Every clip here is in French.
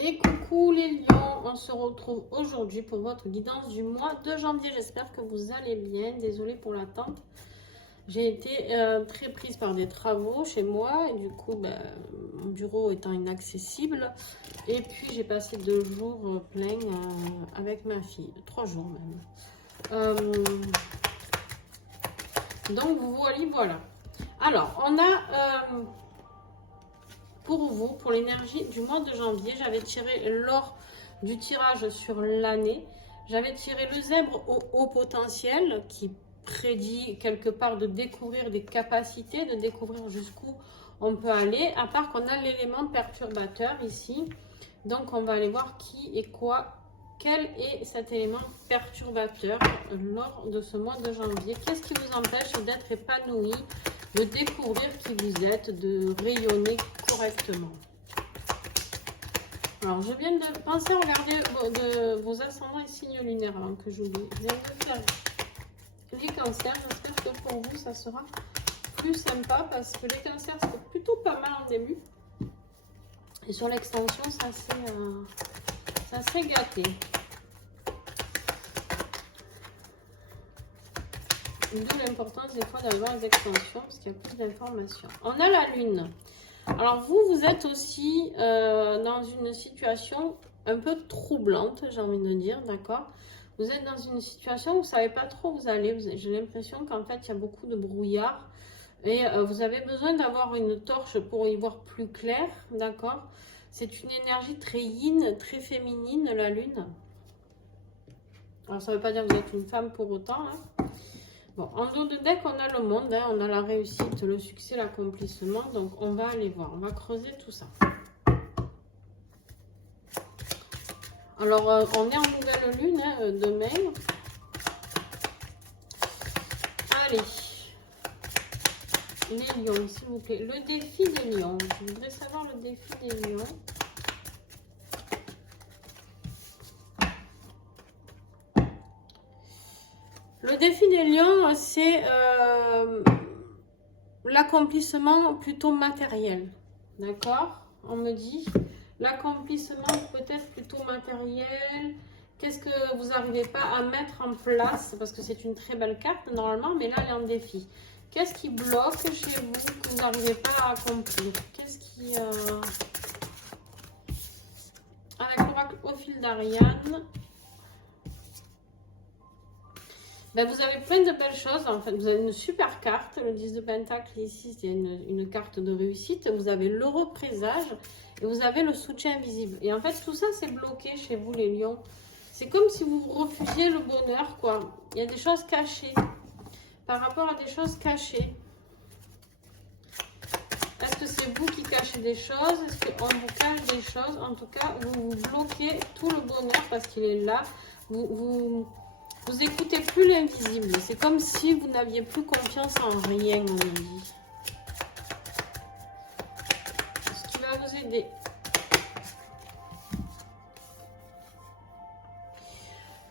Et coucou les lions, on se retrouve aujourd'hui pour votre guidance du mois de janvier. J'espère que vous allez bien. Désolée pour l'attente. J'ai été très prise par des travaux chez moi et du coup, mon bureau étant inaccessible. Et puis j'ai passé 2 jours pleins avec ma fille, 3 jours même. Donc voilà. Alors, on a pour vous, pour l'énergie du mois de janvier, j'avais tiré lors du tirage sur l'année, j'avais tiré le zèbre au haut potentiel qui prédit quelque part de découvrir des capacités, de découvrir jusqu'où on peut aller, à part qu'on a l'élément perturbateur ici. Donc on va aller voir qui et quoi, quel est cet élément perturbateur lors de ce mois de janvier. Qu'est-ce qui vous empêche d'être épanoui, de découvrir qui vous êtes, de rayonner correctement? Alors, je viens de penser à regarder vos ascendants et signes lunaires avant que j'oublie. Je viens de faire les cancers. J'espère que pour vous, ça sera plus sympa parce que les cancers, c'est plutôt pas mal en début. Et sur l'extension, ça s'est gâté. D'où l'importance des fois d'avoir les extensions parce qu'il y a plus d'informations. On a la lune. Alors vous êtes aussi dans une situation un peu troublante, j'ai envie de dire, d'accord? Vous êtes dans une situation où vous ne savez pas trop où vous allez. J'ai l'impression qu'en fait, il y a beaucoup de brouillard. Et vous avez besoin d'avoir une torche pour y voir plus clair, d'accord? C'est une énergie très yin, très féminine, la lune. Alors ça ne veut pas dire que vous êtes une femme pour autant, hein. Bon, en dos de deck, on a le monde, hein, on a la réussite, le succès, l'accomplissement. Donc, on va aller voir, on va creuser tout ça. Alors, on est en nouvelle lune, hein, demain. Allez, les lions, s'il vous plaît. Le défi des lions. Je voudrais savoir le défi des lions. Le défi des lions, c'est l'accomplissement plutôt matériel. D'accord? On me dit l'accomplissement peut-être plutôt matériel. Qu'est-ce que vous n'arrivez pas à mettre en place? Parce que c'est une très belle carte normalement, mais là elle est en défi. Qu'est-ce qui bloque chez vous que vous n'arrivez pas à accomplir? Qu'est-ce qui... Avec l'oracle au fil d'Ariane, vous avez plein de belles choses. En fait, vous avez une super carte. Le 10 de Pentacle ici, c'est une carte de réussite. Vous avez l'heureux présage et vous avez le soutien invisible. Et en fait, tout ça, c'est bloqué chez vous, les lions. C'est comme si vous refusiez le bonheur, quoi. Il y a des choses cachées. Par rapport à des choses cachées. Est-ce que c'est vous qui cachez des choses? Est-ce qu'on vous cache des choses? En tout cas, vous bloquez tout le bonheur parce qu'il est là. Vous écoutez plus l'invisible. C'est comme si vous n'aviez plus confiance en rien, on me dit. Ce qui va vous aider.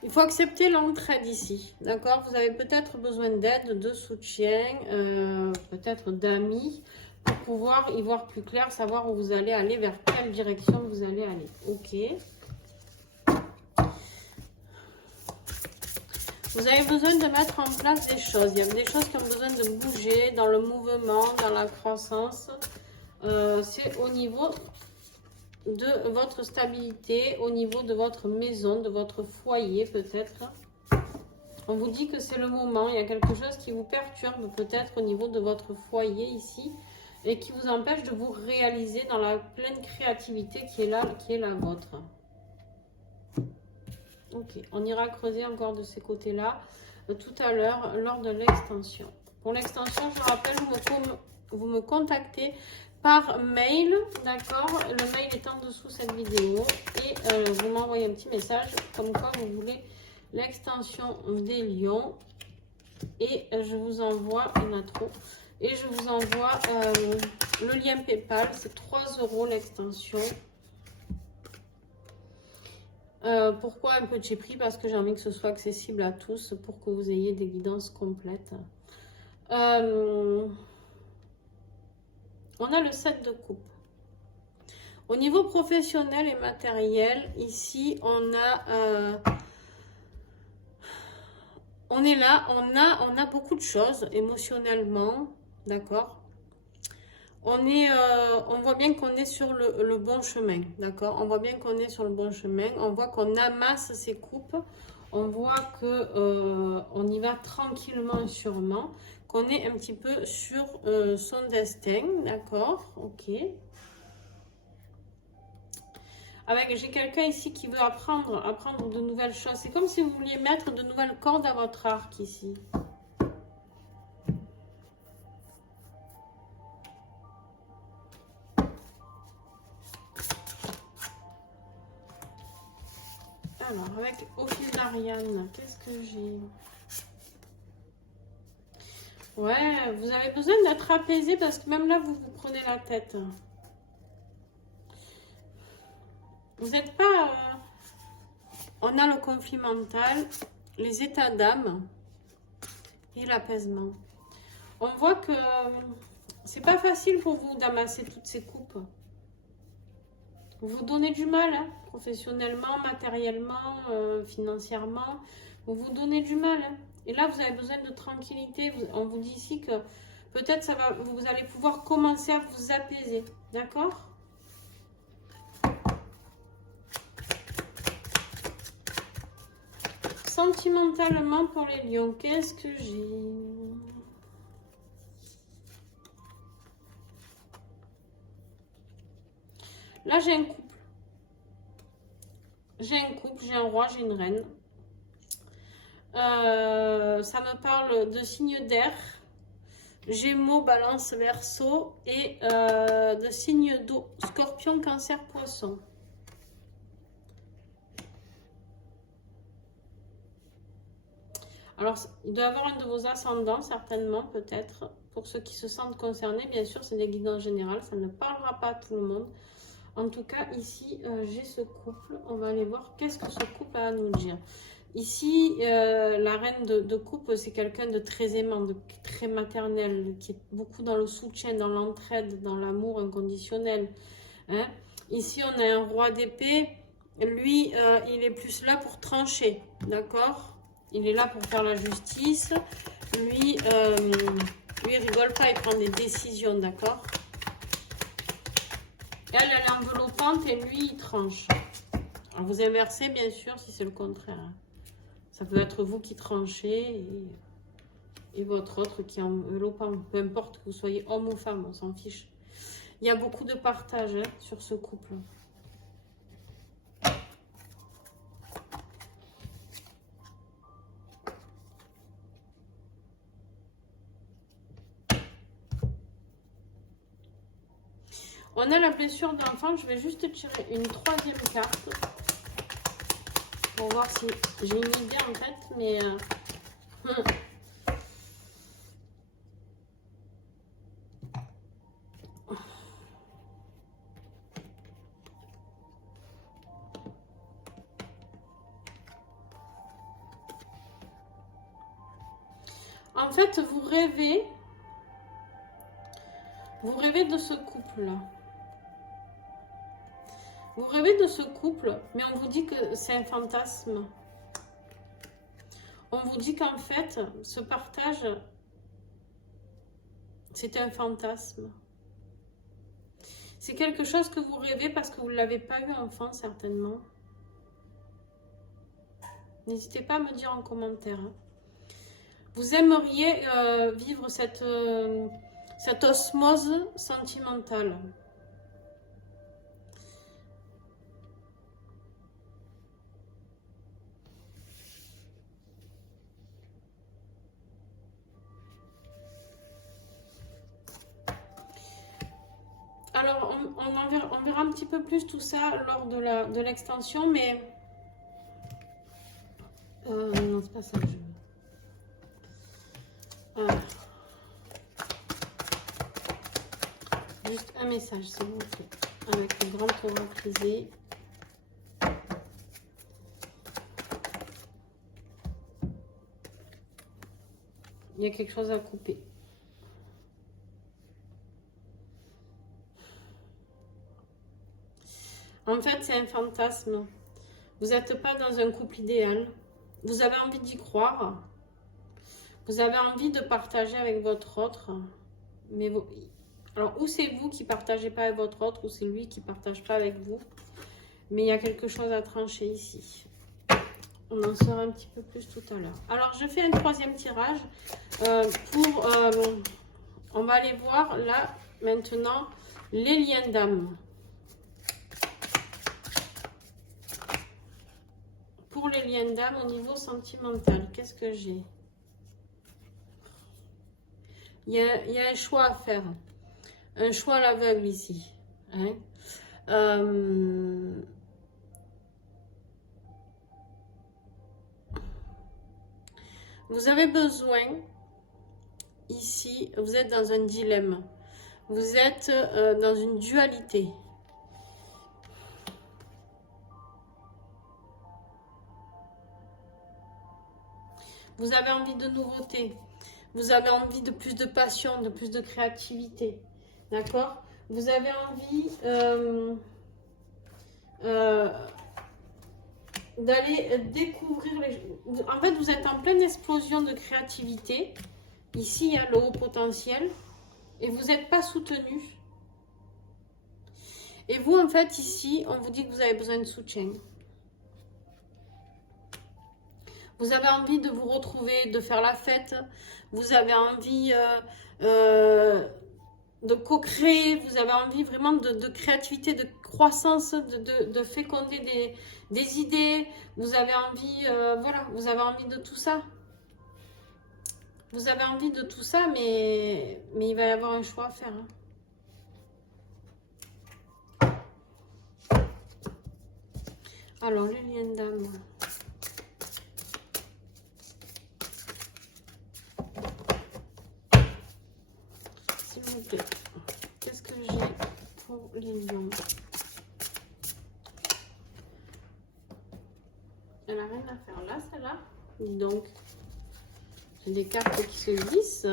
Il faut accepter l'entraide ici. D'accord? Vous avez peut-être besoin d'aide, de soutien, peut-être d'amis, pour pouvoir y voir plus clair, savoir où vous allez aller, vers quelle direction vous allez aller. Ok. Vous avez besoin de mettre en place des choses. Il y a des choses qui ont besoin de bouger dans le mouvement, dans la croissance. C'est au niveau de votre stabilité, au niveau de votre maison, de votre foyer peut-être. On vous dit que c'est le moment. Il y a quelque chose qui vous perturbe peut-être au niveau de votre foyer ici et qui vous empêche de vous réaliser dans la pleine créativité qui est la vôtre. Ok, on ira creuser encore de ces côtés-là tout à l'heure lors de l'extension. Pour l'extension, je rappelle, vous me contactez par mail, d'accord? Le mail est en dessous cette vidéo et vous m'envoyez un petit message comme quoi vous voulez l'extension des lions et je vous envoie, il y en a trop, et je vous envoie le lien PayPal, c'est 3 € l'extension. Pourquoi un petit prix? Parce que j'ai envie que ce soit accessible à tous pour que vous ayez des guidances complètes. On a le 7 de coupe. Au niveau professionnel et matériel, ici, on est là, on a beaucoup de choses émotionnellement, d'accord? On voit bien qu'on est sur le bon chemin, d'accord? On voit bien qu'on est sur le bon chemin. On voit qu'on amasse ses coupes. On voit que on y va tranquillement et sûrement. Qu'on est un petit peu sur son destin, d'accord? Ok. J'ai quelqu'un ici qui veut apprendre de nouvelles choses. C'est comme si vous vouliez mettre de nouvelles cordes à votre arc ici. Alors, avec au fil d'Ariane, qu'est-ce que j'ai? Ouais, vous avez besoin d'être apaisé parce que même là, vous vous prenez la tête. Vous n'êtes pas... on a le conflit mental, les états d'âme et l'apaisement. On voit que c'est pas facile pour vous d'amasser toutes ces coupes. Vous vous donnez du mal, hein, professionnellement, matériellement, financièrement. Vous vous donnez du mal. Hein. Et là, vous avez besoin de tranquillité. On vous dit ici que peut-être vous allez pouvoir commencer à vous apaiser. D'accord ? Sentimentalement pour les lions, qu'est-ce que j'ai? Là, j'ai un couple. J'ai un couple, j'ai un roi, j'ai une reine. Ça me parle de signes d'air. Gémeaux, Balance, Verseau et de signes d'eau. Scorpion, Cancer, Poisson. Alors, il doit y avoir un de vos ascendants, certainement, peut-être. Pour ceux qui se sentent concernés, bien sûr, c'est des guidances générales. Ça ne parlera pas à tout le monde. En tout cas, ici, j'ai ce couple. On va aller voir qu'est-ce que ce couple a à nous dire. Ici, la reine de coupe, c'est quelqu'un de très aimant, de très maternel, qui est beaucoup dans le soutien, dans l'entraide, dans l'amour inconditionnel. Hein. Ici, on a un roi d'épée. Lui, il est plus là pour trancher, d'accord? Il est là pour faire la justice. Lui, il rigole pas, il prend des décisions, d'accord? Elle est enveloppante et lui, il tranche. Alors, vous inversez, bien sûr, si c'est le contraire. Ça peut être vous qui tranchez et votre autre qui est enveloppant. Peu importe que vous soyez homme ou femme, on s'en fiche. Il y a beaucoup de partage hein, sur ce couple. On a la blessure d'enfant. Je vais juste tirer une troisième carte pour voir si j'ai une idée en fait. Mais en fait, vous rêvez de ce couple-là. Vous rêvez de ce couple, mais on vous dit que c'est un fantasme. On vous dit qu'en fait, ce partage, c'est un fantasme. C'est quelque chose que vous rêvez parce que vous ne l'avez pas eu enfant, certainement. N'hésitez pas à me dire en commentaire. Hein. Vous aimeriez vivre cette osmose sentimentale. Alors, on verra un petit peu plus tout ça lors de l'extension, mais... non, c'est pas ça que je veux. Juste un message, s'il vous plaît. Avec le grand oracle prisé. Il y a quelque chose à couper. fantasme. Vous n'êtes pas dans un couple idéal. Vous avez envie d'y croire. Vous avez envie de partager avec votre autre. Mais vous... Alors, ou c'est vous qui ne partagez pas avec votre autre, ou c'est lui qui ne partage pas avec vous. Mais il y a quelque chose à trancher ici. On en saura un petit peu plus tout à l'heure. Alors, je fais un troisième tirage on va aller voir là, maintenant, les liens d'âme. Pour les liens d'âme au niveau sentimental, qu'est-ce que j'ai? Il y a un choix à faire. Un choix à l'aveugle ici. Hein? Vous avez besoin, ici, vous êtes dans un dilemme. Vous êtes dans une dualité. Vous avez envie de nouveauté. Vous avez envie de plus de passion, de plus de créativité. D'accord? Vous avez envie d'aller découvrir les... En fait, vous êtes en pleine explosion de créativité. Ici, il y a le haut potentiel. Et vous n'êtes pas soutenu. Et vous, en fait, ici, on vous dit que vous avez besoin de soutien. Vous avez envie de vous retrouver, de faire la fête. Vous avez envie de co-créer. Vous avez envie vraiment de créativité, de croissance, de féconder des idées. Vous avez envie, voilà, vous avez envie de tout ça. Vous avez envie de tout ça, mais il va y avoir un choix à faire. Hein. Alors, le lien d'âme. S'il vous plaît. Qu'est-ce que j'ai pour les lions? Elle n'a rien à faire là, celle-là. Donc, j'ai des cartes qui se glissent.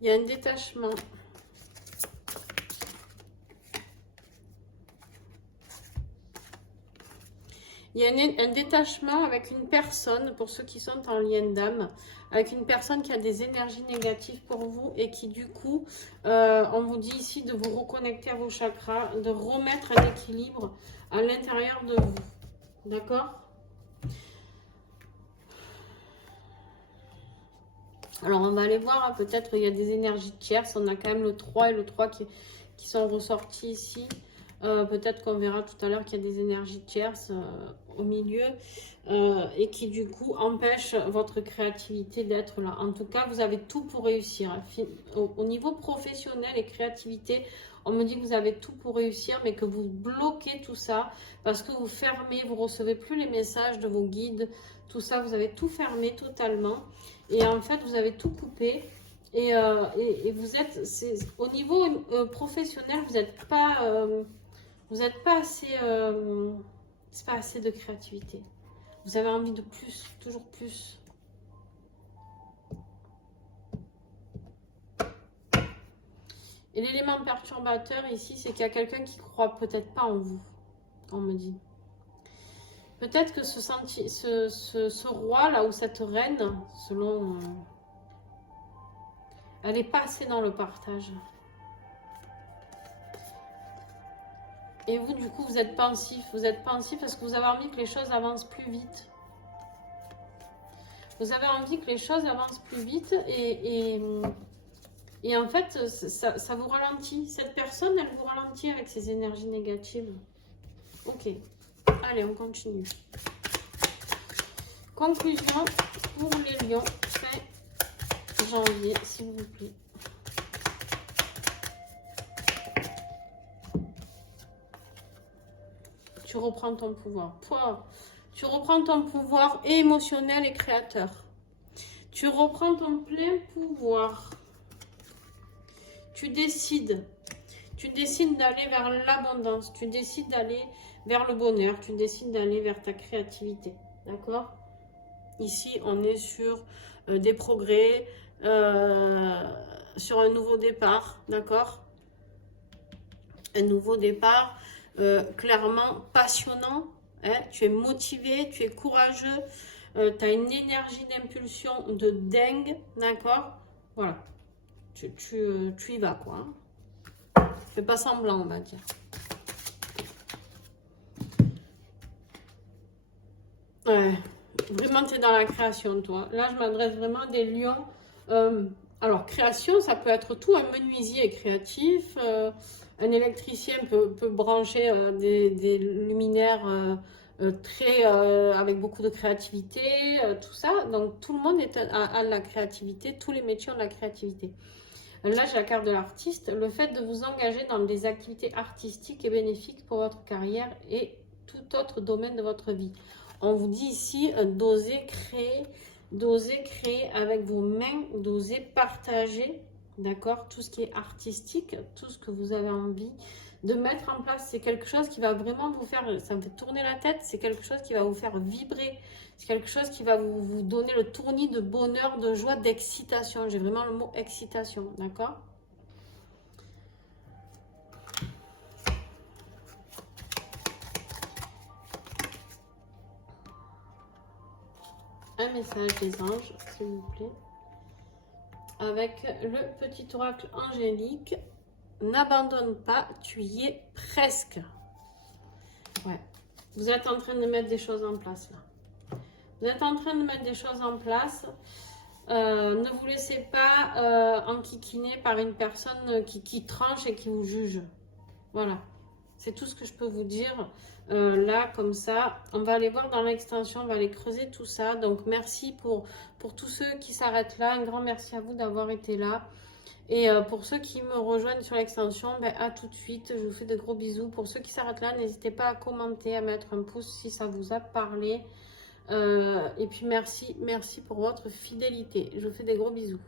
Il y a un détachement. Il y a un détachement avec une personne, pour ceux qui sont en lien d'âme, avec une personne qui a des énergies négatives pour vous et qui du coup, on vous dit ici de vous reconnecter à vos chakras, de remettre un équilibre à l'intérieur de vous. D'accord? Alors, on va aller voir, hein, peut-être il y a des énergies tierces. On a quand même le 3 et le 3 qui sont ressortis ici. Peut-être qu'on verra tout à l'heure qu'il y a des énergies tierces au milieu et qui du coup empêchent votre créativité d'être là. En tout cas, vous avez tout pour réussir. Au niveau professionnel et créativité, on me dit que vous avez tout pour réussir, mais que vous bloquez tout ça parce que vous fermez, vous ne recevez plus les messages de vos guides, tout ça, vous avez tout fermé totalement. Et en fait, vous avez tout coupé. Et vous êtes, au niveau professionnel, vous n'êtes pas assez, c'est pas assez de créativité. Vous avez envie de plus, toujours plus. Et l'élément perturbateur ici, c'est qu'il y a quelqu'un qui croit peut-être pas en vous, on me dit. Peut-être que ce roi là ou cette reine, selon, elle n'est pas assez dans le partage. Et vous, du coup, vous êtes pensif. Vous êtes pensif parce que vous avez envie que les choses avancent plus vite. Vous avez envie que les choses avancent plus vite et en fait, ça vous ralentit. Cette personne, elle vous ralentit avec ses énergies négatives. Ok. Allez, on continue. Conclusion pour les lions fin janvier, s'il vous plaît. Tu reprends ton pouvoir. Tu reprends ton pouvoir émotionnel et créateur. Tu reprends ton plein pouvoir. Tu décides d'aller vers l'abondance. Tu décides d'aller vers le bonheur. Tu décides d'aller vers ta créativité. D'accord? Ici, on est sur des progrès, sur un nouveau départ. D'accord? Un nouveau départ. clairement passionnant. Hein, tu es motivé, tu es courageux, tu as une énergie d'impulsion de dingue, d'accord? Voilà, tu y vas, quoi. Hein. Fais pas semblant, on va dire. Ouais, vraiment, tu es dans la création, toi. Là, je m'adresse vraiment à des lions. Alors, création, ça peut être tout. Un menuisier est créatif. Un électricien peut brancher des luminaires avec beaucoup de créativité, tout ça. Donc, tout le monde a de la créativité. Tous les métiers ont de la créativité. Là, j'ai la carte de l'artiste. Le fait de vous engager dans des activités artistiques est bénéfique pour votre carrière et tout autre domaine de votre vie. On vous dit ici d'oser créer avec vos mains, d'oser partager, d'accord, tout ce qui est artistique, tout ce que vous avez envie de mettre en place. C'est quelque chose qui va vraiment vous faire, ça me fait tourner la tête, c'est quelque chose qui va vous faire vibrer, c'est quelque chose qui va vous donner le tournis de bonheur, de joie, d'excitation. J'ai vraiment le mot excitation, d'accord? Un message des anges, s'il vous plaît. Avec le petit oracle angélique. N'abandonne pas, tu y es presque. Ouais. Vous êtes en train de mettre des choses en place là. Vous êtes en train de mettre des choses en place. Ne vous laissez pas enquiquiner par une personne qui tranche et qui vous juge. Voilà. C'est tout ce que je peux vous dire là, comme ça. On va aller voir dans l'extension, on va aller creuser tout ça. Donc, merci pour tous ceux qui s'arrêtent là. Un grand merci à vous d'avoir été là. Et pour ceux qui me rejoignent sur l'extension, ben, à tout de suite. Je vous fais de gros bisous. Pour ceux qui s'arrêtent là, n'hésitez pas à commenter, à mettre un pouce si ça vous a parlé. Et puis, merci pour votre fidélité. Je vous fais des gros bisous.